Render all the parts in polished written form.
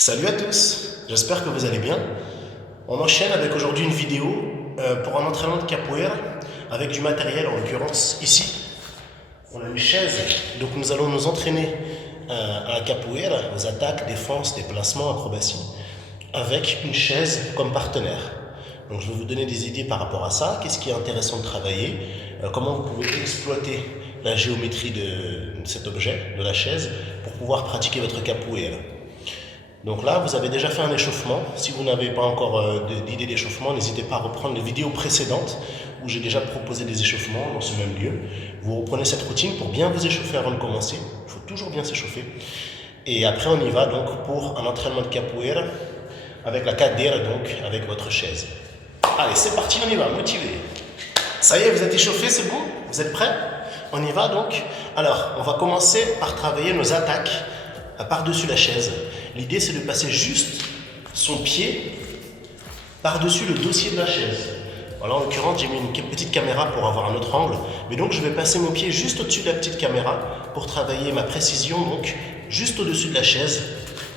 Salut à tous, j'espère que vous allez bien. On enchaîne avec aujourd'hui une vidéo pour un entraînement de capoeira avec du matériel, en l'occurrence ici. On a une chaise, donc nous allons nous entraîner à la capoeira, aux attaques, défense, déplacements, acrobatie, avec une chaise comme partenaire. Donc je vais vous donner des idées par rapport à ça, qu'est-ce qui est intéressant de travailler, comment vous pouvez exploiter la géométrie de cet objet, de la chaise, pour pouvoir pratiquer votre capoeira. Donc là, vous avez déjà fait un échauffement. Si vous n'avez pas encore d'idée d'échauffement, n'hésitez pas à reprendre les vidéos précédentes où j'ai déjà proposé des échauffements dans ce même lieu. Vous reprenez cette routine pour bien vous échauffer avant de commencer. Il faut toujours bien s'échauffer. Et après, on y va donc pour un entraînement de capoeira avec la cadeira, donc avec votre chaise. Allez, c'est parti, on y va, motivé. Ça y est, vous êtes échauffé, c'est bon? Vous êtes prêts? On y va donc. Alors, on va commencer par travailler nos attaques par-dessus la chaise. L'idée, c'est de passer juste son pied par-dessus le dossier de la chaise. Voilà, en l'occurrence, j'ai mis une petite caméra pour avoir un autre angle. Mais donc, je vais passer mon pied juste au-dessus de la petite caméra pour travailler ma précision, donc juste au-dessus de la chaise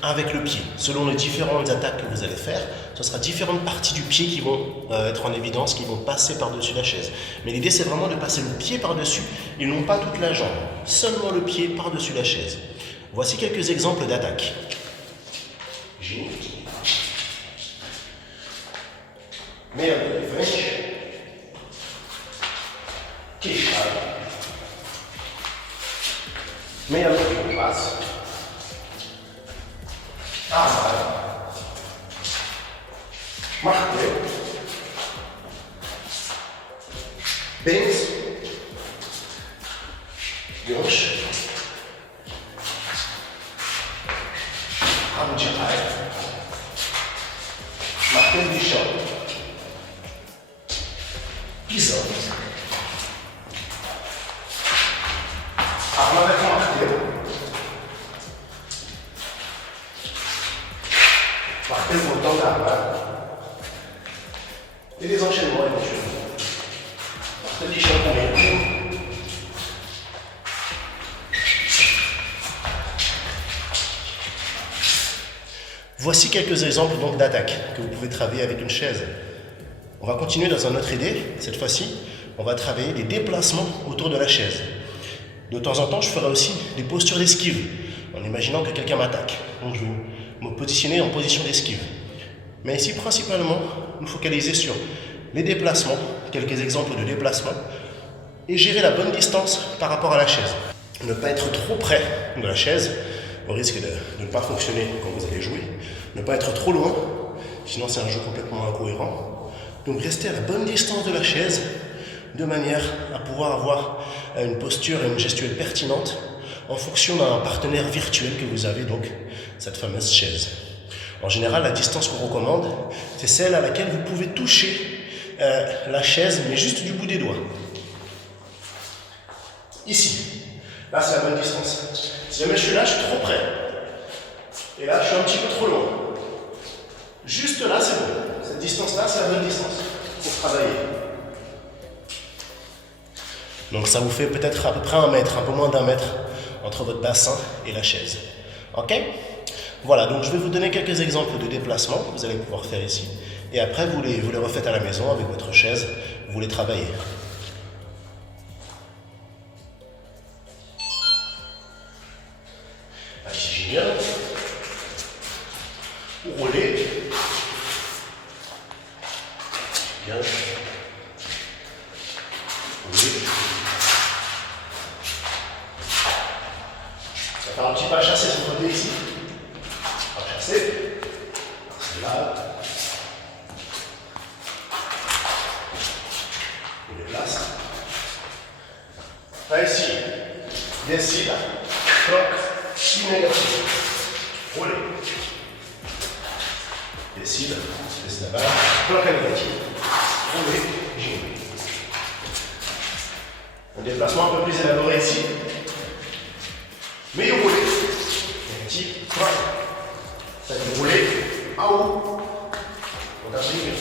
avec le pied. Selon les différentes attaques que vous allez faire, ce sera différentes parties du pied qui vont être en évidence, qui vont passer par-dessus la chaise. Mais l'idée, c'est vraiment de passer le pied par-dessus et non pas toute la jambe. Seulement le pied par-dessus la chaise. Voici quelques exemples d'attaques. Meia de frente, queixada, meia de passo, armada, martelo, benzo, gancho, rabo de raia, martelo de chão, pisão, armada com martelo, martelo botão da armada, e les enchaînements éventuellement, martelo de chão também. Voici quelques exemples donc d'attaques que vous pouvez travailler avec une chaise. On va continuer dans un autre idée. Cette fois-ci, on va travailler des déplacements autour de la chaise. De temps en temps, je ferai aussi des postures d'esquive, en imaginant que quelqu'un m'attaque. Donc je vais me positionner en position d'esquive. Mais ici, principalement, nous focaliser sur les déplacements, quelques exemples de déplacements, et gérer la bonne distance par rapport à la chaise. Ne pas être trop près de la chaise, au risque de ne pas fonctionner quand vous allez jouer. Ne pas être trop loin, sinon c'est un jeu complètement incohérent. Donc rester à la bonne distance de la chaise, de manière à pouvoir avoir une posture et une gestuelle pertinente en fonction d'un partenaire virtuel que vous avez, donc cette fameuse chaise. En général, la distance qu'on recommande, c'est celle à laquelle vous pouvez toucher la chaise, mais juste du bout des doigts. Ici, là c'est la bonne distance. Si jamais je suis là, je suis trop près. Et là, je suis un petit peu trop loin. Juste là, c'est bon. Cette distance-là, c'est la bonne distance pour travailler. Donc ça vous fait peut-être à peu près 1 mètre, un peu moins d'1 mètre entre votre bassin et la chaise. Ok? Voilà, donc je vais vous donner quelques exemples de déplacements que vous allez pouvoir faire ici. Et après, vous les refaites à la maison avec votre chaise, vous les travaillez. Ici, génial. Rouler. Bien. Rouler. Ça va faire un petit pas chasser sur le côté ici. On va chasser. C'est là. On déplace. Là ici. Décide. Croc. Négatif. Rouler. Décide là-bas. Croc négatif. Rouler. Giro. Un déplacement un peu plus élaboré ici. Mais rouler. Négatif. Croc. Ça dit rouler. En haut. On arrive.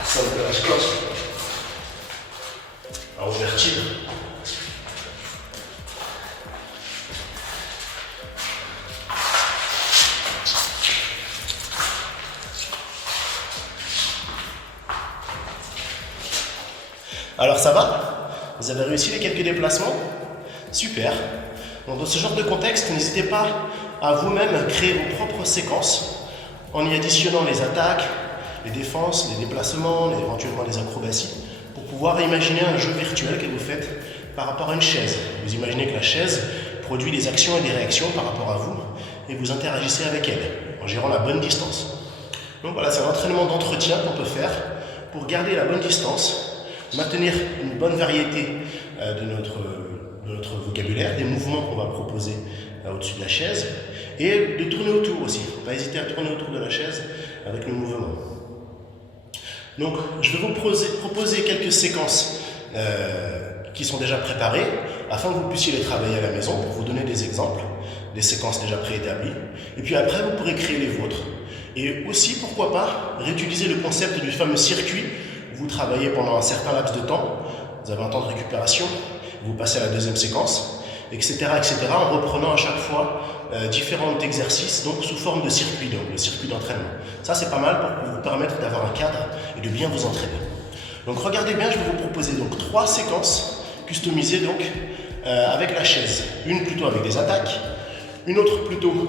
Ação pelas costas. A ouverture. Alors ça va? Vous avez réussi les quelques déplacements? Super. Donc dans ce genre de contexte, n'hésitez pas à vous-même créer vos propres séquences en y additionnant les attaques, les défenses, les déplacements, éventuellement les acrobaties, pour pouvoir imaginer un jeu virtuel que vous faites par rapport à une chaise. Vous imaginez que la chaise produit des actions et des réactions par rapport à vous et vous interagissez avec elle en gérant la bonne distance. Donc voilà, c'est un entraînement d'entretien qu'on peut faire pour garder la bonne distance, maintenir une bonne variété de notre vocabulaire, des mouvements qu'on va proposer au-dessus de la chaise et de tourner autour aussi. Il ne faut pas hésiter à tourner autour de la chaise avec le mouvement. Donc je vais vous proposer quelques séquences qui sont déjà préparées afin que vous puissiez les travailler à la maison pour vous donner des exemples, des séquences déjà préétablies. Et puis après, vous pourrez créer les vôtres. Et aussi, pourquoi pas, réutiliser le concept du fameux circuit. Vous travaillez pendant un certain laps de temps, vous avez un temps de récupération, vous passez à la deuxième séquence, etc., en reprenant à chaque fois différents exercices, donc sous forme de circuit, donc le circuit d'entraînement. Ça, c'est pas mal pour vous permettre d'avoir un cadre et de bien vous entraîner. Donc regardez bien, je vais vous proposer donc 3 séquences customisées donc avec la chaise. Une plutôt avec des attaques, une autre plutôt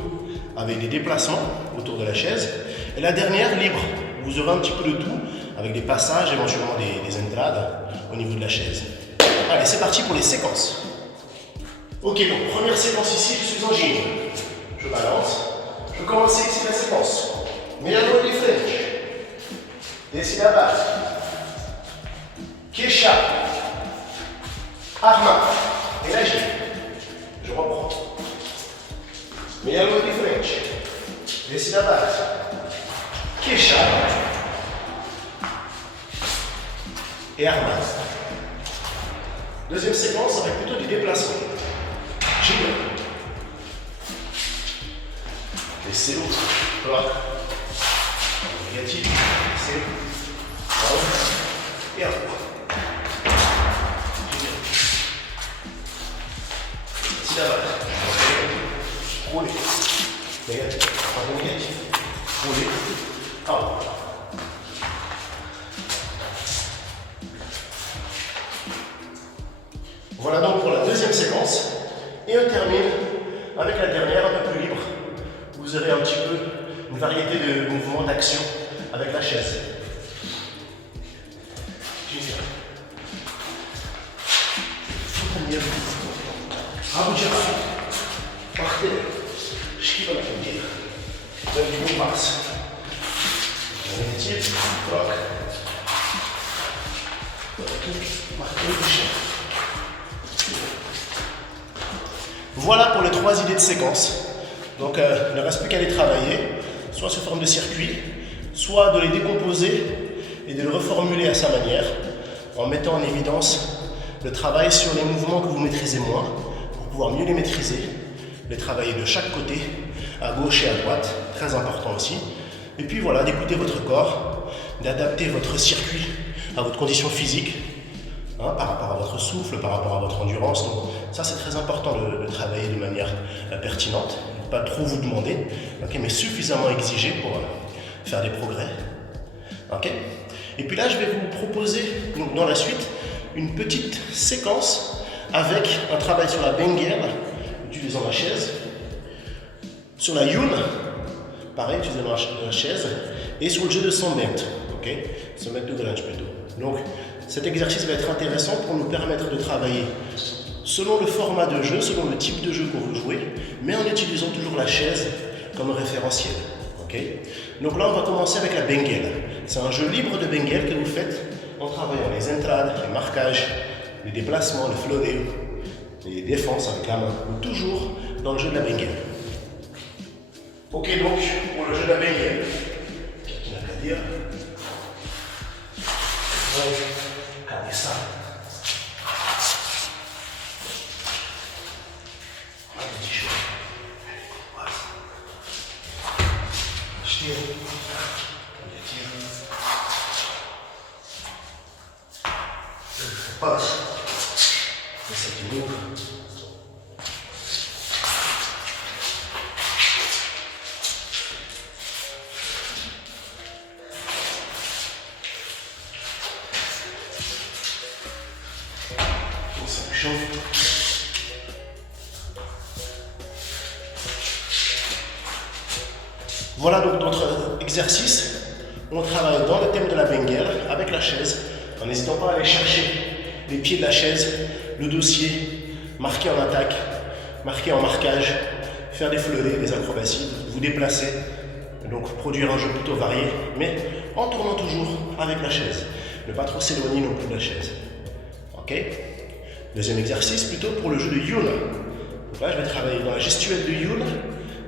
avec des déplacements autour de la chaise, et la dernière libre. Vous aurez un petit peu de tout, avec des passages, éventuellement des entrades au niveau de la chaise. Allez, c'est parti pour les séquences. Ok, donc première séquence ici, je suis en gym. Je balance. Je commence ici la séquence. Milano di French. Décide à base. Kesha. Arma. Et la gym. Je reprends. Milano di French. Décide à base. Kesha. Et Arma. Deuxième séquence avec plutôt du déplacement. Gym. Laissez l'eau. Bloc. Négatif. Laissez l'eau. Et à droite. Ici là-bas. Roulez. Négatif. Négatif. Roulez. À droite. Voilà donc pour la deuxième séquence. Et on termine avec la dernière, un peu plus libre. Vous aurez un petit peu une variété de mouvements d'action avec la chaise. Voilà pour les 3 idées de séquence. Donc il ne reste plus qu'à les travailler, soit sous forme de circuit, soit de les décomposer et de le reformuler à sa manière, en mettant en évidence le travail sur les mouvements que vous maîtrisez moins, pour pouvoir mieux les maîtriser, les travailler de chaque côté, à gauche et à droite, très important aussi. Et puis voilà, d'écouter votre corps, d'adapter votre circuit à votre condition physique, par rapport à votre souffle, par rapport à votre endurance. Donc ça, c'est très important de travailler de manière pertinente, pas trop vous demander, mais suffisamment exiger pour faire des progrès. Et puis là, je vais vous proposer donc, dans la suite une petite séquence avec un travail sur la benguel, utilisant la chaise, sur la yun, pareil, utilisant la chaise, et sur le jeu de 100 mètres, se mettre de range plutôt. Donc, cet exercice va être intéressant pour nous permettre de travailler selon le format de jeu, selon le type de jeu qu'on veut jouer, mais en utilisant toujours la chaise comme référentiel. Donc là, on va commencer avec la benguel. C'est un jeu libre de benguel que vous faites en travaillant les entrades, les marquages, les déplacements, le floreo, les défenses avec la main, ou toujours dans le jeu de la benguel. Ok, donc pour le jeu de la benguel, qu'est-ce qu'il n'a qu'à dire? Cabeça. Passe. Et ça qui ouvre. Voilà donc notre exercice. On travaille dans le thème de la benguel avec la chaise, en n'hésitant pas à aller chercher les pieds de la chaise, le dossier, marquer en attaque, marquer en marquage, faire des fleurets, des acrobaties, vous déplacer, donc produire un jeu plutôt varié, mais en tournant toujours avec la chaise. Ne pas trop s'éloigner non plus de la chaise. Ok? Deuxième exercice, plutôt pour le jeu de Yun. Donc là, je vais travailler dans la gestuelle de Yun,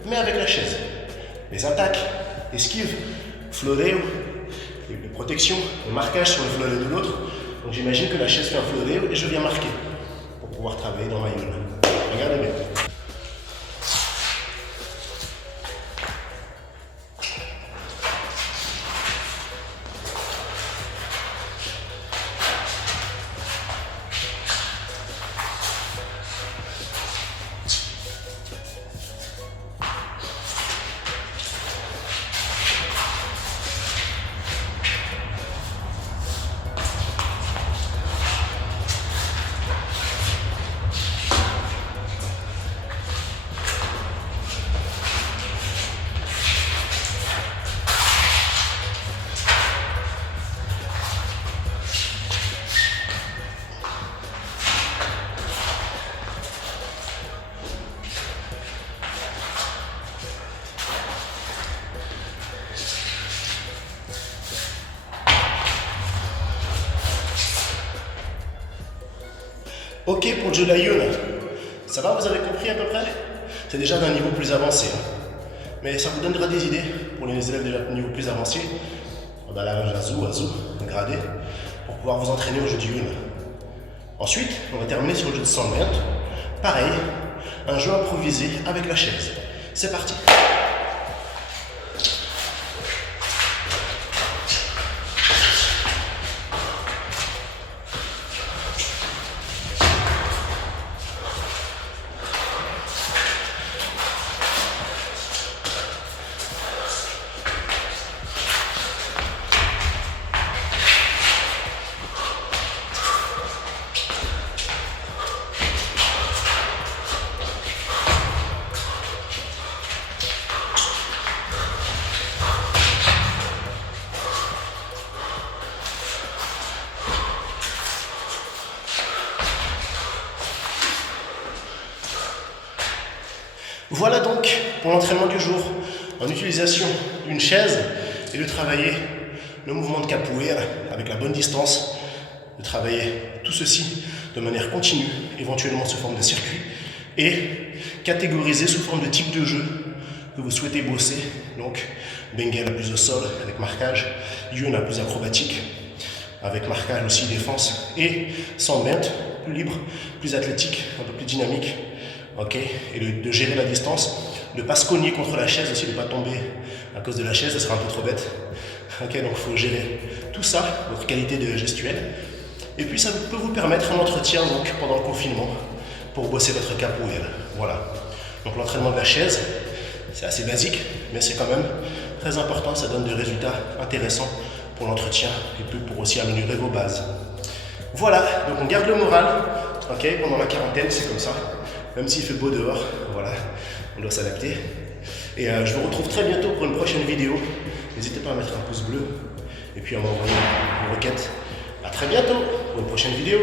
mais avec la chaise. Les attaques, esquives, fleuret, les protections, le marquage sur le fleuret de l'autre. Donc j'imagine que la chaise fait un fleuret et je viens marquer pour pouvoir travailler dans ma Yun. Regardez bien. Ok pour le jeu de la Yun. Ça va, vous avez compris à peu près? C'est déjà d'un niveau plus avancé. Mais ça vous donnera des idées pour les élèves déjà d'un niveau plus avancé. On a la Azu, gradé, pour pouvoir vous entraîner au jeu de Yun. Ensuite, on va terminer sur le jeu de Sandbent. Pareil, un jeu improvisé avec la chaise. C'est parti. Voilà donc pour l'entraînement du jour, en utilisation d'une chaise et de travailler le mouvement de capoeira avec la bonne distance, de travailler tout ceci de manière continue, éventuellement sous forme de circuit, et catégoriser sous forme de type de jeu que vous souhaitez bosser. Donc benguel à plus au sol avec marquage, Yun à plus acrobatique avec marquage aussi défense, et Sandbent plus libre, plus athlétique, un peu plus dynamique. Ok, et de gérer la distance, de ne pas se cogner contre la chaise aussi, de ne pas tomber à cause de la chaise, ça serait un peu trop bête. Ok, donc il faut gérer tout ça, votre qualité de gestuelle. Et puis ça peut vous permettre un entretien donc, pendant le confinement pour bosser votre capoeira. Voilà. Donc l'entraînement de la chaise, c'est assez basique, mais c'est quand même très important, ça donne des résultats intéressants pour l'entretien et puis pour aussi améliorer vos bases. Voilà, donc on garde le moral, ok, pendant la quarantaine, c'est comme ça. Même s'il fait beau dehors, voilà, on doit s'adapter. Et je vous retrouve très bientôt pour une prochaine vidéo. N'hésitez pas à mettre un pouce bleu et puis à m'envoyer une requête. À très bientôt pour une prochaine vidéo.